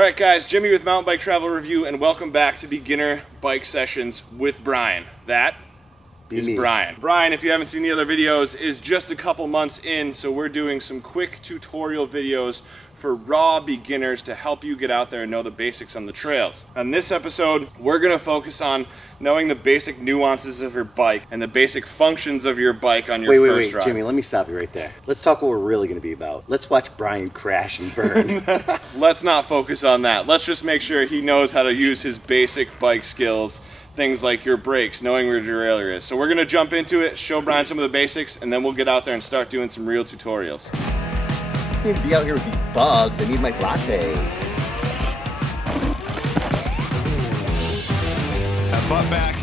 Alright guys, Jimmy with Mountain Bike Travel Review, and welcome back to Beginner Bike Sessions with Bryan. That is Bryan. Bryan, if you haven't seen the other videos, is just a couple months in, so we're doing some quick tutorial videos for raw beginners to help you get out there and know the basics on the trails. On this episode, we're going to focus on knowing the basic nuances of your bike and the basic functions of your bike on your first ride. Jimmy, let me stop you right there. Let's talk what we're really going to be about. Let's watch Bryan crash and burn. Let's not focus on that. Let's just make sure he knows how to use his basic bike skills, things like your brakes, knowing where your derailleur is. So we're going to jump into it, show Bryan some of the basics, and then we'll get out there and start doing some real tutorials. I need to be out here with these bugs. I need my latte. That butt back.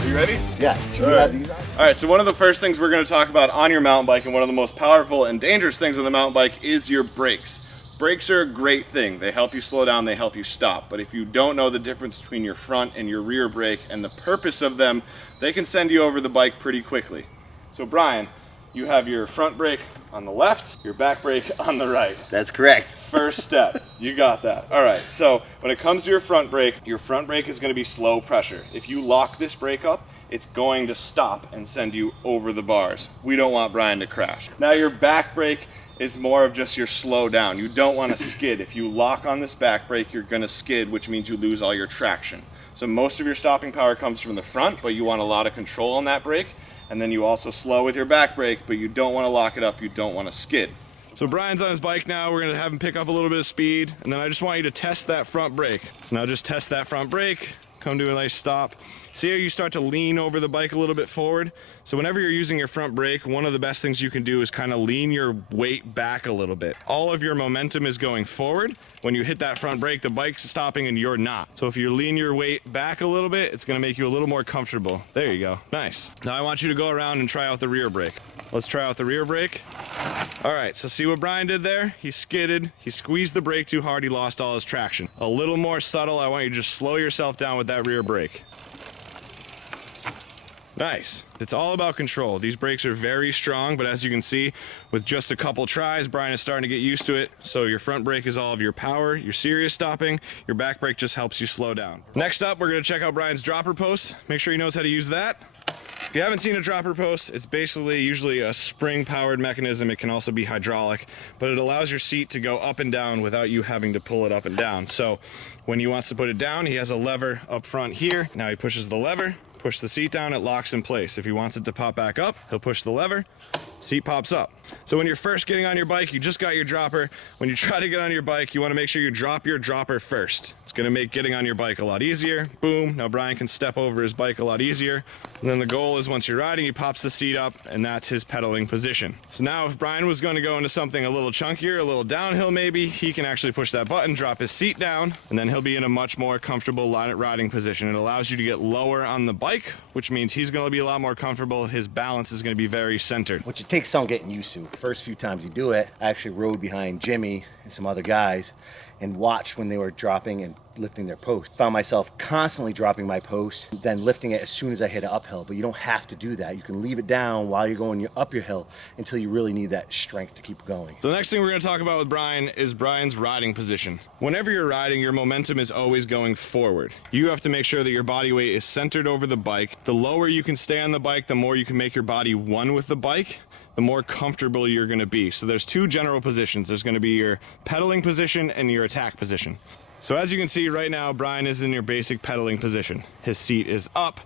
Are you ready? Yeah. Should we have these on? All right, so one of the first things we're going to talk about on your mountain bike, and one of the most powerful and dangerous things on the mountain bike, is your brakes. Brakes are a great thing. They help you slow down, they help you stop. But if you don't know the difference between your front and your rear brake and the purpose of them, they can send you over the bike pretty quickly. So Bryan, you have your front brake on the left, your back brake on the right. That's correct. First step, you got that. All right, so when it comes to your front brake is going to be slow pressure. If you lock this brake up, it's going to stop and send you over the bars. We don't want Bryan to crash. Now your back brake is more of just your slow down. You don't want to skid. If you lock on this back brake, you're going to skid, which means you lose all your traction. So most of your stopping power comes from the front, but you want a lot of control on that brake. And then you also slow with your back brake, but you don't want to lock it up. You don't want to skid. So Bryan's on his bike now. We're going to have him pick up a little bit of speed, and then I just want you to test that front brake. So now just test that front brake, come to a nice stop. See how you start to lean over the bike a little bit forward? So whenever you're using your front brake, one of the best things you can do is kind of lean your weight back a little bit. All of your momentum is going forward. When you hit that front brake, the bike's stopping and you're not. So if you lean your weight back a little bit, it's gonna make you a little more comfortable. There you go, nice. Now I want you to go around and try out the rear brake. Let's try out the rear brake. All right, so see what Bryan did there? He skidded, he squeezed the brake too hard, he lost all his traction. A little more subtle, I want you to just slow yourself down with that rear brake. Nice. It's all about control. These brakes are very strong, but as you can see, with just a couple tries, Bryan is starting to get used to it. So your front brake is all of your power, your serious stopping. Your back brake just helps you slow down. Next up, we're going to check out Bryan's dropper post. Make sure he knows how to use that. If you haven't seen a dropper post, it's basically usually a spring-powered mechanism. It can also be hydraulic, but it allows your seat to go up and down without you having to pull it up and down. So when he wants to put it down, he has a lever up front here. Now he pushes the lever. Push the seat down, it locks in place. If he wants it to pop back up, he'll push the lever, seat pops up. So when you're first getting on your bike, you just got your dropper. When you try to get on your bike, you want to make sure you drop your dropper first. It's going to make getting on your bike a lot easier. Boom, now Bryan can step over his bike a lot easier. And then the goal is once you're riding, he pops the seat up, and that's his pedaling position. So now if Bryan was going to go into something a little chunkier, a little downhill maybe, he can actually push that button, drop his seat down, and then he'll be in a much more comfortable riding position. It allows you to get lower on the bike, which means he's going to be a lot more comfortable. His balance is going to be very centered. Which it takes some getting used to. The first few times you do it, I actually rode behind Jimmy and some other guys and watched when they were dropping and lifting their post. Found myself constantly dropping my post, then lifting it as soon as I hit an uphill. But you don't have to do that. You can leave it down while you're going up your hill until you really need that strength to keep going. So the next thing we're going to talk about with Bryan is Bryan's riding position. Whenever you're riding, your momentum is always going forward. You have to make sure that your body weight is centered over the bike. The lower you can stay on the bike, the more you can make your body one with the bike, the more comfortable you're going to be. So there's two general positions. There's going to be your pedaling position and your attack position. So as you can see right now, Bryan is in your basic pedaling position. His seat is up.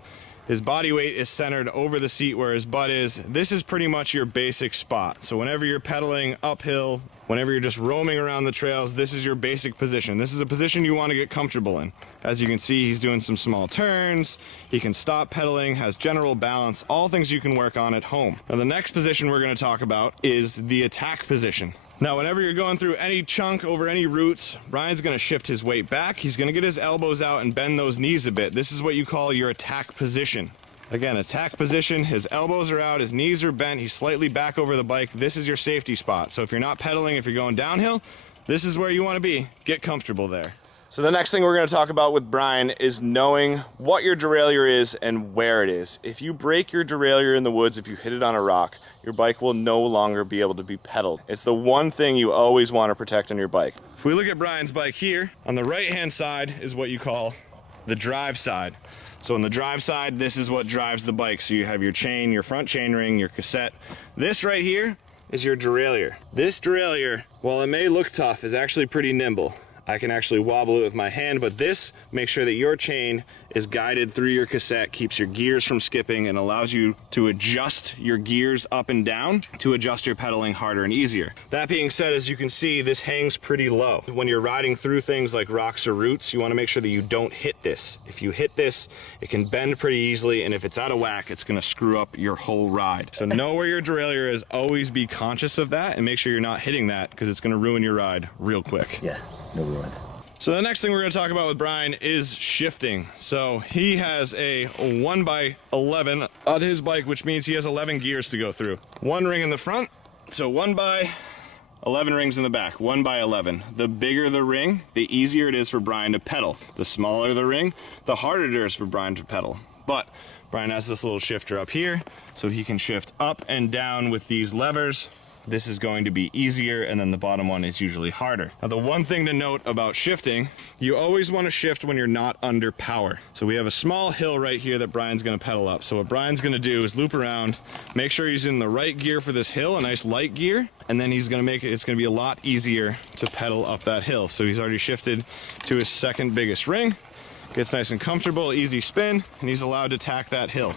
His body weight is centered over the seat where his butt is. This is pretty much your basic spot. So whenever you're pedaling uphill, whenever you're just roaming around the trails, this is your basic position. This is a position you want to get comfortable in. As you can see, he's doing some small turns. He can stop pedaling, has general balance, all things you can work on at home. Now the next position we're going to talk about is the attack position. Now, whenever you're going through any chunk over any roots, Bryan's going to shift his weight back. He's going to get his elbows out and bend those knees a bit. This is what you call your attack position. Again, attack position, his elbows are out, his knees are bent, he's slightly back over the bike. This is your safety spot. So if you're not pedaling, if you're going downhill, this is where you want to be. Get comfortable there. So the next thing we're going to talk about with Bryan is knowing what your derailleur is and where it is. If you break your derailleur in the woods, if you hit it on a rock, your bike will no longer be able to be pedaled. It's the one thing you always want to protect on your bike. If we look at Bryan's bike here, on the right-hand side is what you call the drive side. So on the drive side, this is what drives the bike. So you have your chain, your front chain ring, your cassette. This right here is your derailleur. This derailleur, while it may look tough, is actually pretty nimble. I can actually wobble it with my hand, but this makes sure that your chain is guided through your cassette, keeps your gears from skipping, and allows you to adjust your gears up and down to adjust your pedaling harder and easier. That being said, as you can see, this hangs pretty low. When you're riding through things like rocks or roots, you want to make sure that you don't hit this. If you hit this, it can bend pretty easily, and if it's out of whack, it's going to screw up your whole ride. So know where your derailleur is, always be conscious of that, and make sure you're not hitting that, because it's going to ruin your ride real quick. Yeah, no ruin. So the next thing we're going to talk about with Bryan is shifting. So he has a 1x11 on his bike, which means he has 11 gears to go through. 1 ring in the front, so 1x11 rings in the back, 1x11. The bigger the ring, the easier it is for Bryan to pedal. The smaller the ring, the harder it is for Bryan to pedal. But Bryan has this little shifter up here, so he can shift up and down with these levers. This is going to be easier, and then the bottom one is usually harder. Now, the one thing to note about shifting, you always want to shift when you're not under power. So we have a small hill right here that Bryan's going to pedal up. So what Bryan's going to do is loop around, make sure he's in the right gear for this hill, a nice light gear, and then he's going to make it, it's going to be a lot easier to pedal up that hill. So he's already shifted to his second biggest ring, gets nice and comfortable, easy spin, and he's allowed to tack that hill.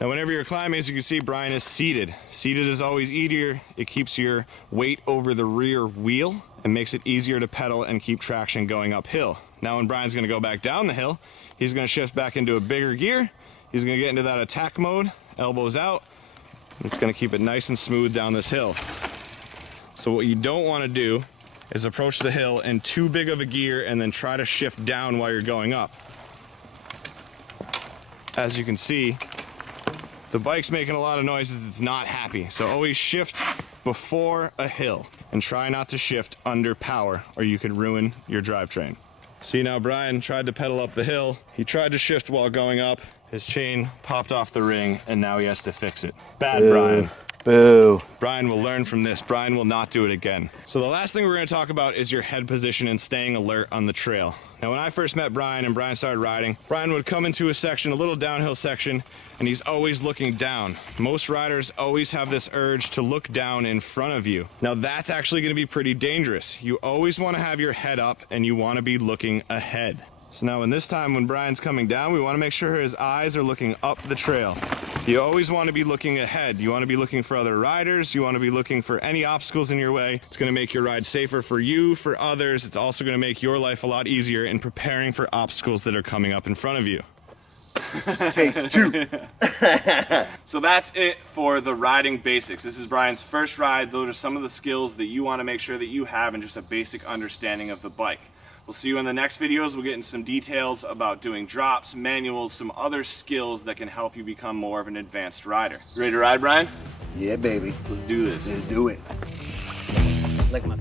Now, whenever you're climbing, as you can see, Bryan is seated. Seated is always easier. It keeps your weight over the rear wheel and makes it easier to pedal and keep traction going uphill. Now, when Bryan's going to go back down the hill, he's going to shift back into a bigger gear. He's going to get into that attack mode, elbows out. It's going to keep it nice and smooth down this hill. So what you don't want to do is approach the hill in too big of a gear and then try to shift down while you're going up. As you can see, the bike's making a lot of noises, it's not happy. So always shift before a hill and try not to shift under power or you could ruin your drivetrain. See, now Bryan tried to pedal up the hill. He tried to shift while going up. His chain popped off the ring and now he has to fix it. Bad, Bryan. Boo. Bryan will learn from this. Bryan will not do it again. So the last thing we're going to talk about is your head position and staying alert on the trail. Now, when I first met Bryan and Bryan started riding, Bryan would come into a section, a little downhill section, and he's always looking down. Most riders always have this urge to look down in front of you. Now, that's actually going to be pretty dangerous. You always want to have your head up and you want to be looking ahead. So now, when Bryan's coming down, we want to make sure his eyes are looking up the trail. You always want to be looking ahead. You want to be looking for other riders. You want to be looking for any obstacles in your way. It's going to make your ride safer for you, for others. It's also going to make your life a lot easier in preparing for obstacles that are coming up in front of you. Take 2. So that's it for the riding basics. This is Bryan's first ride. Those are some of the skills that you want to make sure that you have and just a basic understanding of the bike. We'll see you in the next videos. We'll get into some details about doing drops, manuals, some other skills that can help you become more of an advanced rider. You ready to ride, Bryan? Yeah, baby. Let's do this. Let's do it. Like my